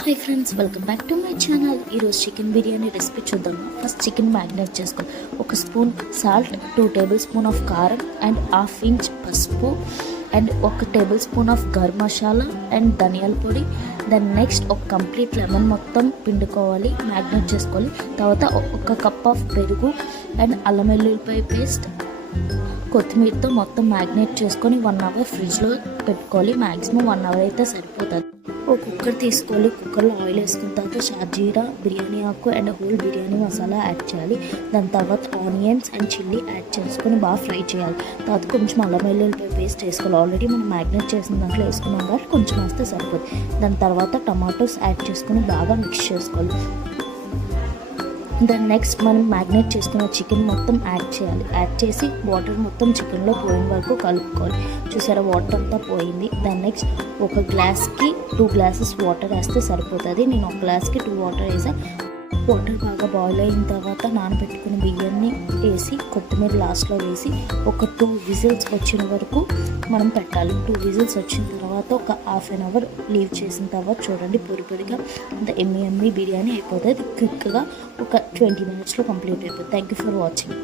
Hi friends, welcome back to my channel. ఈరోజు chicken biryani recipe చూద్దాం. First chicken magnet చేసుకోవాలి. 1 spoon salt, 2 table spoon of కారం and half inch పసుపు and 1 table spoon of garam masala and ధనియాల పొడి. దాని next ఒక కంప్లీట్ లెమన్ మొత్తం పిండుకోవాలి, మ్యాగ్నేట్ చేసుకోవాలి. తర్వాత 1 కప్ ఆఫ్ పెరుగు అండ్ అల్లం వెల్లుల్లిపాయ పేస్ట్, కొత్తిమీరతో మొత్తం మ్యాగ్నేట్ చేసుకొని 1 అవర్ ఫ్రిడ్జ్లో పెట్టుకోవాలి. మ్యాక్సిమం 1 అవర్ అయితే సరిపోతుంది. ఒక కుక్కర్ తీసుకోవాలి. కుక్కర్లో ఆయిల్ వేసుకున్న తర్వాత షాజీరా, బిర్యానీ ఆకు and whole biryani masala add చేయాలి. దాని తర్వాత ఆనియన్స్ అండ్ చిల్లీ యాడ్ చేసుకొని బాగా ఫ్రై చేయాలి. తర్వాత కొంచెం అల్లం వెల్లుల్లిపాయ పేస్ట్ వేసుకోవాలి. ఆల్రెడీ మనం మ్యాగ్నేట్ చేసిన దాంట్లో వేసుకున్నాం కాబట్టి కొంచెం వేస్తే సరిపోతుంది. దాని తర్వాత టమాటోస్ యాడ్ చేసుకొని బాగా మిక్స్ చేసుకోవాలి. దాని నెక్స్ట్ మనం మ్యాగ్నేట్ చేసుకున్న చికెన్ మొత్తం యాడ్ చేయాలి. యాడ్ చేసి వాటర్ మొత్తం చికెన్లో పోయిన వరకు కలుపుకోవాలి. చూసారా, వాటర్ అంతా పోయింది. దాని నెక్స్ట్ 1 గ్లాస్కి 2 గ్లాసెస్ వాటర్ వేస్తే సరిపోతుంది. నేను 1 గ్లాస్కి 2 వాటర్ వేసాను. వాటర్ బాగా బాయిల్ అయిన తర్వాత నానబెట్టుకున్న బియ్యాన్ని వేసి కొత్తిమీర లాస్ట్లో వేసి ఒక 2 విజిల్స్ వచ్చిన వరకు మనం పెట్టాలి. 2 విజిల్స్ వచ్చిన తర్వాత ఒక హాఫ్ అన్ అవర్ లీవ్ చేసిన తర్వాత చూడండి, పొడిగా అంత ఎమ్మి బిర్యానీ అయిపోతుంది. క్విక్గా ఒక 20 మినిట్స్లో కంప్లీట్ అయిపోతుంది. Thank you for watching.